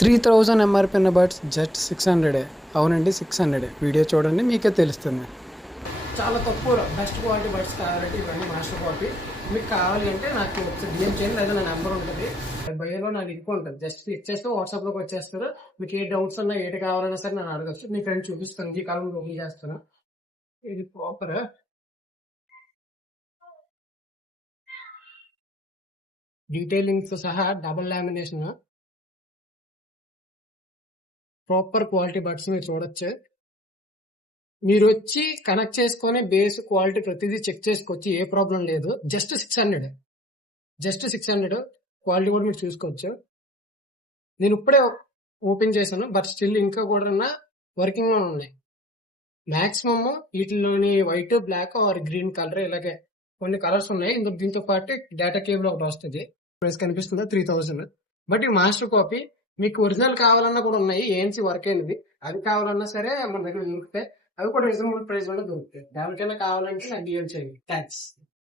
3000 MRP ఉన్న buds just 600. అవునండి, 600. Video చూడండి, మీకే తెలుస్తుంది. చాలా తక్కువ బెస్ట్ క్వాలిటీ బడ్స్ కావాలంటే ఇవన్నీ మాస్టర్ కాపీ. మీకు కావాలి అంటే నాకు డిఎం చేయండి, లేదా నా నెంబర్ ఉంటుంది. బయోలో నా లింక్ ఉంటుంది, జస్ట్ ఇచ్చేస్తే వాట్సాప్లోకి వచ్చేస్తారు. మీకు ఏ డౌట్స్ ఉన్నా ఏది కావాలన్నా సరే నేను అడగచ్చు. మీ ఫ్రెండ్ చూపిస్తాను, ఈ కాలం ఓపెన్ చేస్తాను. ఇది ప్రాపర్ డీటెయిలింగ్స్ సహా double lamination, proper quality buds మీరు చూడొచ్చు. మీరు వచ్చి కనెక్ట్ చేసుకొని బేస్ క్వాలిటీ ప్రతిదీ చెక్ చేసుకోవచ్చు, ఏ ప్రాబ్లం లేదు. జస్ట్ 600 క్వాలిటీ కూడా మీరు చూసుకోవచ్చు. నేను ఇప్పుడే ఓపెన్ చేశాను, బట్ స్టిల్ ఇంకా కూడా వర్కింగ్ లో ఉన్నాయి. మాక్సిమం వీటిలోని white, black or green colour, ఇలాగే కొన్ని కలర్స్ ఉన్నాయి. దీంతో పాటు డేటా కేబుల్ ఒకటి వస్తుంది. ప్రైస్ కనిపిస్తుందా 3000. బట్ ఈ మాస్టర్ కాపీ మీకు ఒరిజినల్ కావాలన్నా కూడా ఉన్నాయి, ఏఎన్సీ వర్క్ అయినది. అది కావాలన్నా సరే మన దగ్గర దొరుకుతాయి. అవి కూడా రీజనబుల్ ప్రైస్ లో దొరుకుతాయి. దానికైనా కావాలంటే నాకు డిఎం చేయండి. థ్యాంక్స్.